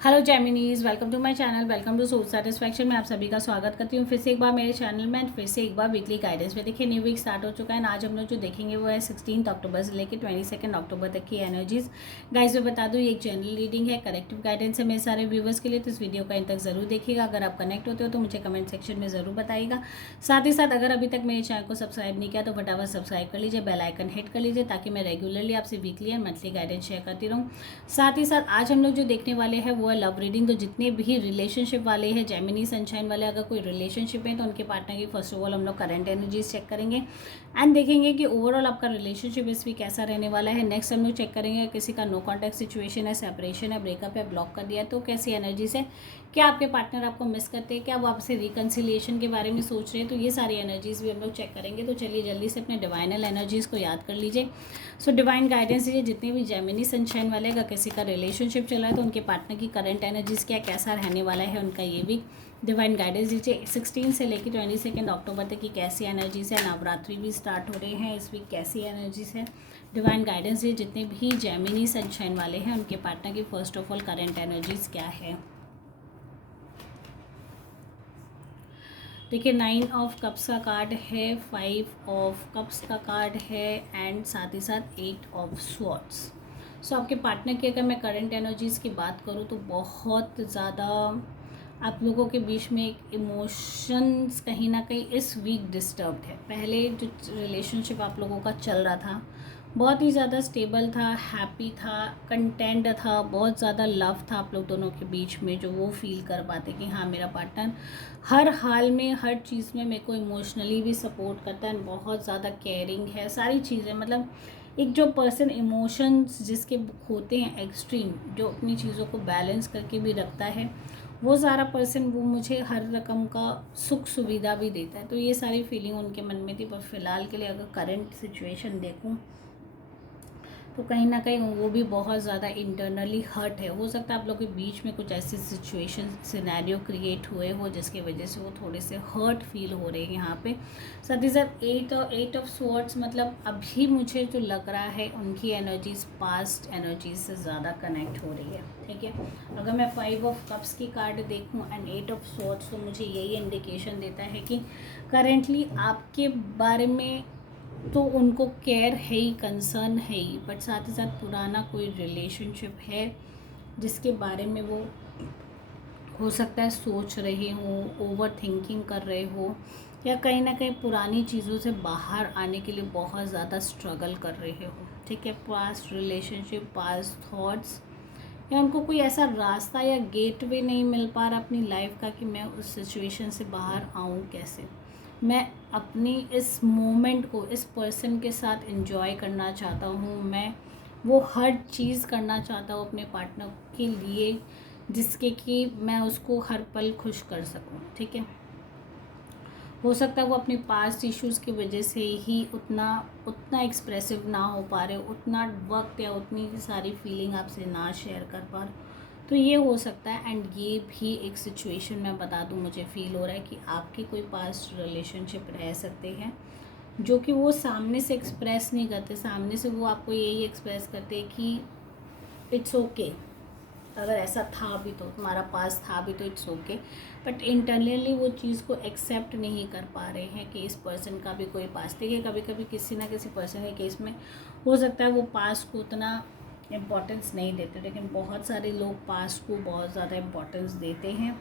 Hello Geminis, welcome to my channel, welcome to soul satisfaction. मैं आप सभी का स्वागत करती हूँ फिर से एक बार मेरे चैनल में, फिर से एक बार वीकली गाइडेंस में। देखिए, न्यू वीक स्टार्ट हो चुका है। आज हम लोग जो देखेंगे वो है 16 अक्टूबर से लेकर 22 अक्टूबर तक की एनर्जीज। गाइस मैं बता दूँ, ये एक जनरल रीडिंग है, करेक्टिव गाइडेंस है मेरे सारे व्यूवर्स के लिए, तो इस वीडियो का इन तक जरूर देखिएगा। अगर आप कनेक्ट होते हो तो मुझे कमेंट सेक्शन में ज़रूर बताइएगा। साथ ही साथ अगर अभी तक मेरे चैनल को सब्सक्राइब नहीं किया तो फटाफट सब्सक्राइब कर लीजिए, बेल आइकन हिट कर लीजिए, ताकि मैं रेगुलरली आपसे weekly and monthly guidance share करती रहूँ। साथ ही साथ आज हम लोग जो देखने वाले हैं वो है लव रीडिंग। तो जितने भी रिलेशनशिप वाले हैं, जेमिनी सनशाइन वाले, अगर कोई रिलेशनशिप है तो उनके पार्टनर की फर्स्ट ऑफ ऑल हम लोग करंट एनर्जीज चेक करेंगे एंड देखेंगे कि ओवरऑल आपका रिलेशनशिप इस वीक कैसा रहने वाला है। नेक्स्ट हम लोग चेक करेंगे किसी का नो कॉन्टैक्ट सिचुएशन है, सेपरेशन है, ब्रेकअप है, ब्लॉक कर दिया है, तो कैसी एनर्जीज है, क्या आपके पार्टनर आपको मिस करते हैं, क्या वो आपसे रिकन्सिलिएशन के बारे में सोच रहे हैं, तो ये सारी एनर्जीज भी हम लोग चेक करेंगे। तो चलिए जल्दी से अपने डिवाइनल एनर्जीज को याद कर लीजिए। सो डिवाइन गाइडेंस दीजिए जितने भी जेमिनी सनशाइन वाले, अगर किसी का रिलेशनशिप चल रहा है तो उनके पार्टनर की करंट एनर्जीज क्या, कैसा रहने वाला है उनका ये वीक। डिवाइन गाइडेंस दीजिए 16 से लेकर 22 अक्टूबर तक की कैसी एनर्जीज है। नवरात्रि भी स्टार्ट हो रहे हैं इस वीक, कैसी एनर्जीज है। डिवाइन गाइडेंस दीजिए जितने भी जेमिनी सनशाइन वाले हैं उनके पार्टनर की first of all current energies क्या है। देखिए, 9 ऑफ कप्स का कार्ड है, 5 ऑफ कप्स का कार्ड है एंड साथ ही साथ 8 ऑफ स्वॉर्ड्स। सो आपके पार्टनर की अगर मैं करंट एनर्जीज़ की बात करूँ तो बहुत ज़्यादा आप लोगों के बीच में एक इमोशंस कहीं ना कहीं इस वीक डिस्टर्ब्ड है। पहले जो रिलेशनशिप आप लोगों का चल रहा था बहुत ही ज़्यादा स्टेबल था, हैप्पी था, कंटेंट था, बहुत ज़्यादा लव था आप लोग दोनों के बीच में, जो वो फील कर पाते कि हाँ मेरा पार्टनर हर हाल में, हर चीज़ में मेरे को इमोशनली भी सपोर्ट करता है, बहुत ज़्यादा केयरिंग है, सारी चीज़ें। मतलब एक जो पर्सन इमोशंस जिसके होते हैं एक्सट्रीम, जो अपनी चीज़ों को बैलेंस करके भी रखता है, वो सारा पर्सन वो मुझे हर रकम का सुख सुविधा भी देता है। तो ये सारी फीलिंग उनके मन में थी। पर फिलहाल के लिए अगर करंट सिचुएशन देखूँ तो कहीं ना कहीं वो भी बहुत ज़्यादा इंटरनली हर्ट है। हो सकता है आप लोग के बीच में कुछ ऐसी सिचुएशन सिनेरियो क्रिएट हुए हो जिसकी वजह से वो थोड़े से हर्ट फील हो रहे हैं यहाँ पे। साथ ही साथ 8 ऑफ स्वॉर्ड्स, मतलब अभी मुझे जो लग रहा है उनकी एनर्जीज पास्ट एनर्जीज से ज़्यादा कनेक्ट हो रही है। ठीक है, अगर मैं 5 ऑफ कप्स की कार्ड देखूँ एंड 8 ऑफ स्वॉर्ड्स तो मुझे यही इंडिकेशन देता है कि करेंटली आपके बारे में तो उनको केयर है ही, कंसर्न है ही, बट साथ ही साथ पुराना कोई रिलेशनशिप है जिसके बारे में वो हो सकता है सोच रहे हो, ओवर थिंकिंग कर रहे हो, या कहीं ना कहीं पुरानी चीज़ों से बाहर आने के लिए बहुत ज़्यादा स्ट्रगल कर रहे हो। ठीक है, पास्ट रिलेशनशिप, पास्ट थॉट्स, या उनको कोई ऐसा रास्ता या गेटवे नहीं मिल पा रहा अपनी लाइफ का कि मैं उस सिचुएशन से बाहर आऊँ कैसे। मैं अपनी इस मोमेंट को इस पर्सन के साथ एंजॉय करना चाहता हूँ, मैं वो हर चीज़ करना चाहता हूँ अपने पार्टनर के लिए जिसके कि मैं उसको हर पल खुश कर सकूँ। ठीक है, हो सकता है वो अपने पास्ट इश्यूज़ की वजह से ही उतना उतना एक्सप्रेसिव ना हो पा रहे, उतना वक्त या उतनी सारी फीलिंग आपसे ना शेयर कर पा रहे, तो ये हो सकता है। एंड ये भी एक सिचुएशन मैं बता दूं, मुझे फील हो रहा है कि आपके कोई पास्ट रिलेशनशिप रह सकते हैं जो कि वो सामने से एक्सप्रेस नहीं करते। सामने से वो आपको यही एक्सप्रेस करते हैं कि इट्स ओके, अगर ऐसा था भी तो, तुम्हारा पास था भी तो इट्स ओके, बट इंटरनली वो चीज़ को एक्सेप्ट नहीं कर पा रहे हैं कि इस पर्सन का भी कोई पास। देखिए, कभी कभी किसी ना किसी पर्सन के केस में हो सकता है वो पास को उतना इम्पोर्टेंस नहीं देते, लेकिन बहुत सारे लोग पास को बहुत ज़्यादा इम्पोर्टेंस देते हैं।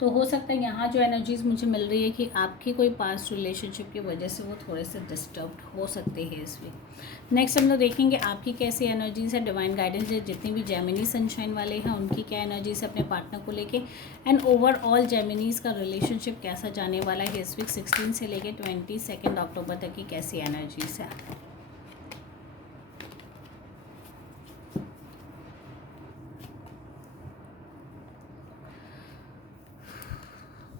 तो हो सकता है यहाँ जो एनर्जीज मुझे मिल रही है कि आपकी कोई पास्ट रिलेशनशिप की वजह से वो थोड़े से डिस्टर्ब्ड हो सकते हैं इस वीक। नेक्स्ट हम लोग देखेंगे आपकी कैसी एनर्जीज है। डिवाइन गाइडेंस है जितनी भी जेमिनी सनशाइन वाले हैं उनकी क्या एनर्जीज है अपने पार्टनर को लेके, एंड ओवरऑल जेमिनीज का रिलेशनशिप कैसा जाने वाला है इस वीक 16 से लेके 22 अक्टूबर तक की कैसी एनर्जीज है।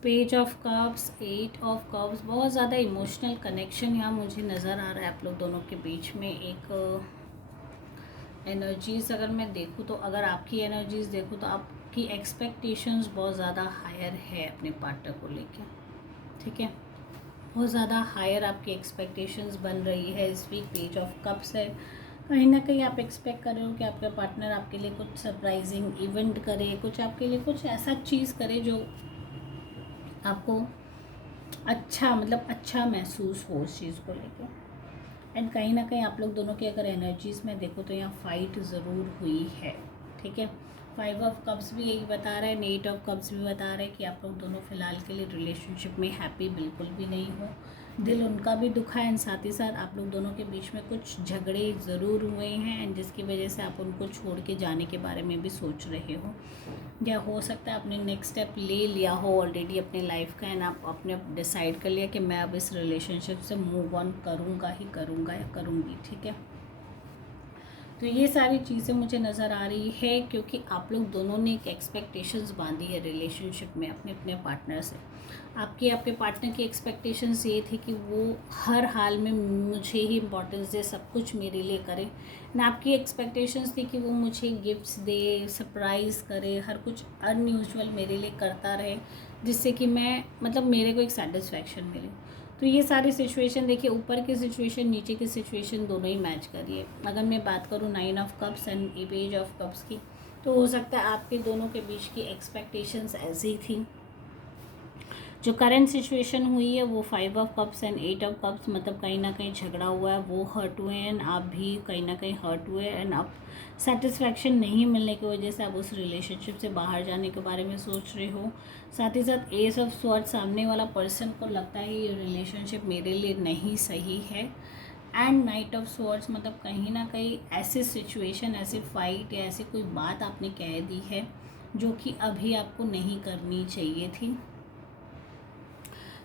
Page of cups, 8 of cups, बहुत ज़्यादा इमोशनल कनेक्शन यहाँ मुझे नज़र आ रहा है आप लोग दोनों के बीच में। एक एनर्जीज़ अगर मैं देखूँ तो, अगर आपकी एनर्जीज़ देखूँ तो आपकी एक्सपेक्टेशंस बहुत ज़्यादा हायर है अपने पार्टनर को लेके। ठीक है, बहुत ज़्यादा हायर आपकी एक्सपेक्टेशंस बन रही है इस वीक। पेज ऑफ कप्स है, कहीं ना कहीं आप एक्सपेक्ट कर रहे हो कि आपका पार्टनर आपके लिए कुछ सरप्राइजिंग इवेंट करे, कुछ आपके लिए कुछ ऐसा चीज़ करे जो आपको अच्छा, मतलब अच्छा महसूस हो उस चीज़ को लेकर। एंड कहीं ना कहीं आप लोग दोनों की अगर एनर्जीज़ में देखो तो यहाँ फाइट ज़रूर हुई है, ठीक है। 5 ऑफ कप्स भी यही बता रहा है, 8 ऑफ कप्स भी बता रहा है कि आप लोग दोनों फिलहाल के लिए रिलेशनशिप में हैप्पी बिल्कुल भी नहीं हो। दिल उनका भी दुखा है एंड साथ ही साथ आप लोग दोनों के बीच में कुछ झगड़े ज़रूर हुए हैं एंड जिसकी वजह से आप उनको छोड़ के जाने के बारे में भी सोच रहे हो, या हो सकता है आपने नेक्स्ट स्टेप ले लिया हो ऑलरेडी अपनी लाइफ का एंड आप आपने डिसाइड कर लिया कि मैं अब इस रिलेशनशिप से मूव ऑन करूँगा ही करूँगा या करूँगी, ठीक है। तो ये सारी चीज़ें मुझे नज़र आ रही है क्योंकि आप लोग दोनों ने एक एक्सपेक्टेशंस बांधी है रिलेशनशिप में अपने अपने पार्टनर से। आपके पार्टनर की एक्सपेक्टेशंस ये थी कि वो हर हाल में मुझे ही इम्पोर्टेंस दे, सब कुछ मेरे लिए करे। ना आपकी एक्सपेक्टेशंस थी कि वो मुझे गिफ्ट्स दे, सरप्राइज़ करे, हर कुछ अनयूजुअल मेरे लिए करता रहे, जिससे कि मैं, मतलब मेरे को एक सेटिस्फैक्शन मिले। तो ये सारी सिचुएशन देखिए, ऊपर की सिचुएशन नीचे की सिचुएशन दोनों ही मैच कर रही है। अगर मैं बात करूँ 9 of cups and page of cups की, तो हो सकता है आपके दोनों के बीच की एक्सपेक्टेशंस ऐसी थी। जो करंट सिचुएशन हुई है वो 5 of cups and 8 of cups, मतलब कहीं ना कहीं झगड़ा हुआ है, वो हर्ट हुए हैं एंड आप भी कहीं ना कहीं हर्ट हुए एंड आप सेटिस्फैक्शन नहीं मिलने की वजह से आप उस रिलेशनशिप से बाहर जाने के बारे में सोच रहे हो। साथ ही साथ एस ऑफ स्वॉर्ड, सामने वाला पर्सन को लगता है ये रिलेशनशिप मेरे लिए नहीं सही है। एंड नाइट ऑफ स्वॉर्ड्स, मतलब कहीं ना कहीं ऐसी सिचुएशन, ऐसी फाइट या ऐसी कोई बात आपने कह दी है जो कि अभी आपको नहीं करनी चाहिए थी।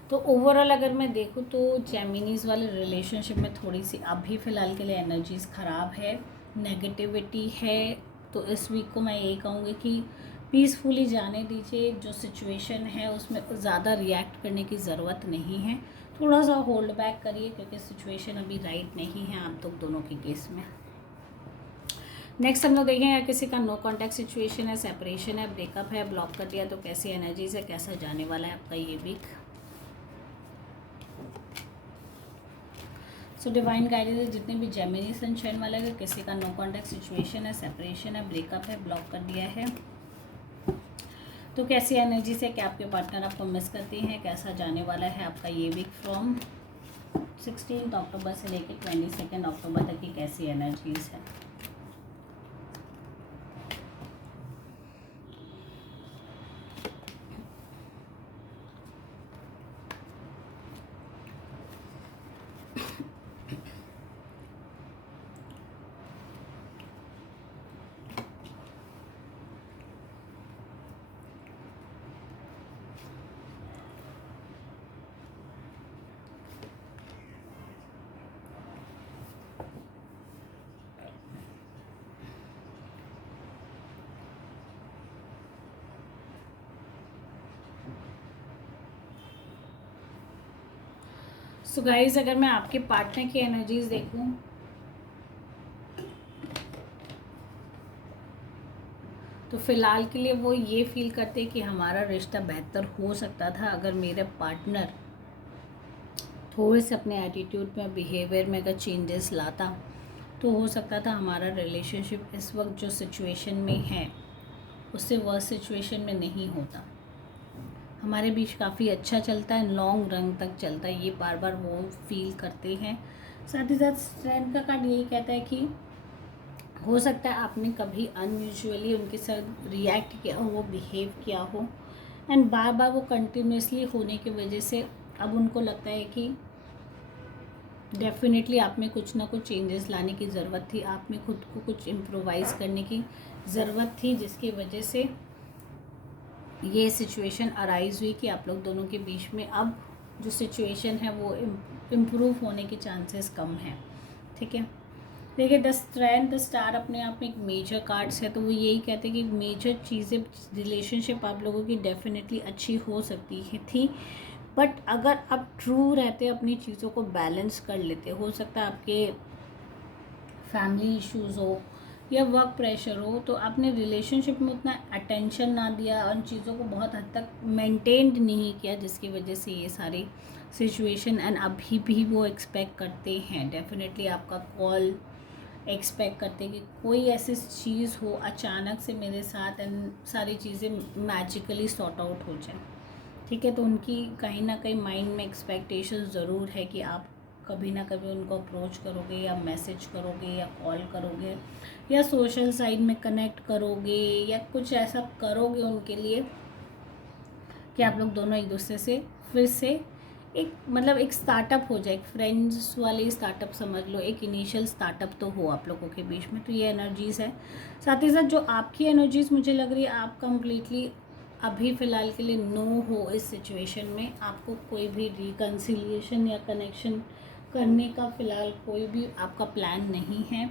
तो ओवरऑल अगर मैं देखूँ तो जेमिनीज़ वाले रिलेशनशिप में थोड़ी सी अभी फ़िलहाल के लिए एनर्जीज़ ख़राब है, नेगेटिविटी है। तो इस वीक को मैं यही कहूँगी कि पीसफुली जाने दीजिए, जो सिचुएशन है उसमें ज़्यादा रिएक्ट करने की ज़रूरत नहीं है, थोड़ा सा होल्ड बैक करिए क्योंकि सिचुएशन अभी राइट नहीं है आप लोग दोनों के केस में। नेक्स्ट हम लोग देखेंगे अगर किसी का नो कॉन्टैक्ट सिचुएशन है, सेपरेशन है, ब्रेकअप है, ब्लॉक कर दिया, तो कैसी एनर्जीज है, कैसा जाने वाला है आपका ये वीक। सो डिवाइन गाइडेंस, जितने भी जेमिनी सनशाइन वाले, अगर किसी का नो कॉन्टैक्ट सिचुएशन है, सेपरेशन है, ब्रेकअप है, ब्लॉक कर दिया है, तो कैसी एनर्जी से, क्या आपके पार्टनर आपको मिस करती हैं, कैसा जाने वाला है आपका ये वीक फ्रॉम 16 अक्टूबर से लेकर 22 अक्टूबर तक की कैसी एनर्जीज है। सो गाइज, अगर मैं आपके पार्टनर की एनर्जीज देखूं तो फ़िलहाल के लिए वो ये फील करते कि हमारा रिश्ता बेहतर हो सकता था अगर मेरे पार्टनर थोड़े से अपने एटीट्यूड में, बिहेवियर में अगर चेंजेस लाता, तो हो सकता था हमारा रिलेशनशिप इस वक्त जो सिचुएशन में है उससे वह सिचुएशन में नहीं होता। हमारे बीच काफ़ी अच्छा चलता है, लॉन्ग रन तक चलता है, ये बार बार वो फील करते हैं। साथ ही साथ स्ट्रेंथ का कार्ड यही कहता है कि हो सकता है आपने कभी अनयूजुअली उनके साथ रिएक्ट किया हो, वो बिहेव किया हो एंड बार बार वो कंटिन्यूसली होने की वजह से अब उनको लगता है कि डेफिनेटली आप में कुछ ना कुछ चेंजेस लाने की ज़रूरत थी, आप में खुद को कुछ इम्प्रोवाइज़ करने की ज़रूरत थी, जिसकी वजह से ये सिचुएशन अराइज़ हुई कि आप लोग दोनों के बीच में अब जो सिचुएशन है वो इम्प्रूव होने के चांसेस कम हैं, ठीक है। देखिए, द स्ट्रेंथ, द स्टार अपने आप में एक मेजर कार्ड्स है, तो वो यही कहते हैं कि मेजर चीज़ें, रिलेशनशिप आप लोगों की डेफिनेटली अच्छी हो सकती है थी, बट अगर आप ट्रू रहते, अपनी चीज़ों को बैलेंस कर लेते, हो सकता है आपके फैमिली इश्यूज़ हो या वर्क प्रेशर हो, तो आपने रिलेशनशिप में उतना अटेंशन ना दिया, उन चीज़ों को बहुत हद तक मेंटेन नहीं किया, जिसकी वजह से ये सारी सिचुएशन एंड अभी भी वो एक्सपेक्ट करते हैं डेफिनेटली आपका कॉल, एक्सपेक्ट करते कि कोई ऐसी चीज़ हो अचानक से मेरे साथ एंड सारी चीज़ें मैजिकली सॉर्ट आउट हो जाए। ठीक है, तो उनकी कहीं ना कहीं माइंड में एक्सपेक्टेशन ज़रूर है कि आप कभी ना कभी उनको अप्रोच करोगे या मैसेज करोगे या कॉल करोगे या सोशल साइट में कनेक्ट करोगे या कुछ ऐसा करोगे उनके लिए कि आप लोग दोनों एक दूसरे से फिर से एक मतलब एक स्टार्टअप हो जाए, एक फ्रेंड्स वाली स्टार्टअप समझ लो, एक इनिशियल स्टार्टअप तो हो आप लोगों के बीच में। तो ये एनर्जीज़ है। साथ ही साथ जो आपकी एनर्जीज़ मुझे लग रही है आप कंप्लीटली अभी फ़िलहाल के लिए नो हो इस सिचुएशन में, आपको कोई भी रिकन्सिलिएशन या कनेक्शन करने का फ़िलहाल कोई भी आपका प्लान नहीं है।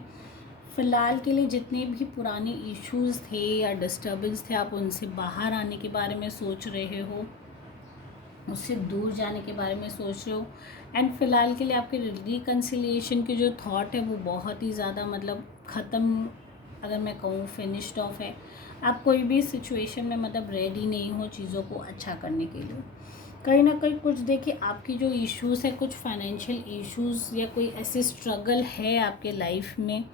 फ़िलहाल के लिए जितने भी पुराने इश्यूज़ थे या डिस्टर्बेंस थे आप उनसे बाहर आने के बारे में सोच रहे हो, उससे दूर जाने के बारे में सोच रहे हो। एंड फ़िलहाल के लिए आपके रिकन्सिलिएशन के जो थॉट है वो बहुत ही ज़्यादा मतलब ख़त्म, अगर मैं कहूँ फिनिश्ड ऑफ है। आप कोई भी सिचुएशन में मतलब रेडी नहीं हो चीज़ों को अच्छा करने के लिए। कहीं ना कहीं कुछ देखिए आपकी जो इश्यूज़ है, कुछ फाइनेंशियल इश्यूज़ या कोई ऐसे स्ट्रगल है आपके लाइफ में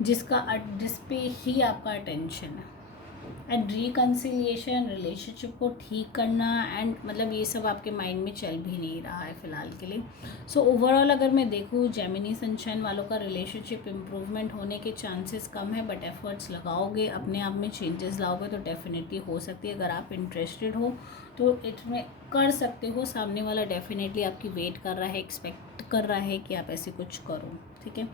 जिस पे ही आपका अटेंशन है। एंड रिकन्सिलिएशन, रिलेशनशिप को ठीक करना एंड मतलब ये सब आपके माइंड में चल भी नहीं रहा है फ़िलहाल के लिए। सो ओवरऑल अगर मैं देखूँ जेमिनी सनशाइन वालों का रिलेशनशिप इम्प्रूवमेंट होने के चांसेस कम है, बट एफर्ट्स लगाओगे, अपने आप में चेंजेस लाओगे तो डेफिनेटली हो सकती है। अगर आप इंटरेस्टेड हो तो इसमें कर सकते हो। सामने वाला डेफिनेटली आपकी वेट कर रहा है, एक्सपेक्ट कर रहा है कि आप ऐसे कुछ करो। ठीक है,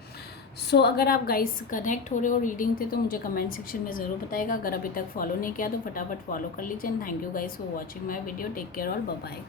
सो अगर आप गाइस कनेक्ट हो रहे हो रीडिंग थे तो मुझे कमेंट सेक्शन में ज़रूर बताएगा। अगर अभी तक फॉलो नहीं किया तो फटाफट फॉलो कर लीजिए। And thank you guys for watching my video. Take care और बाय बाय।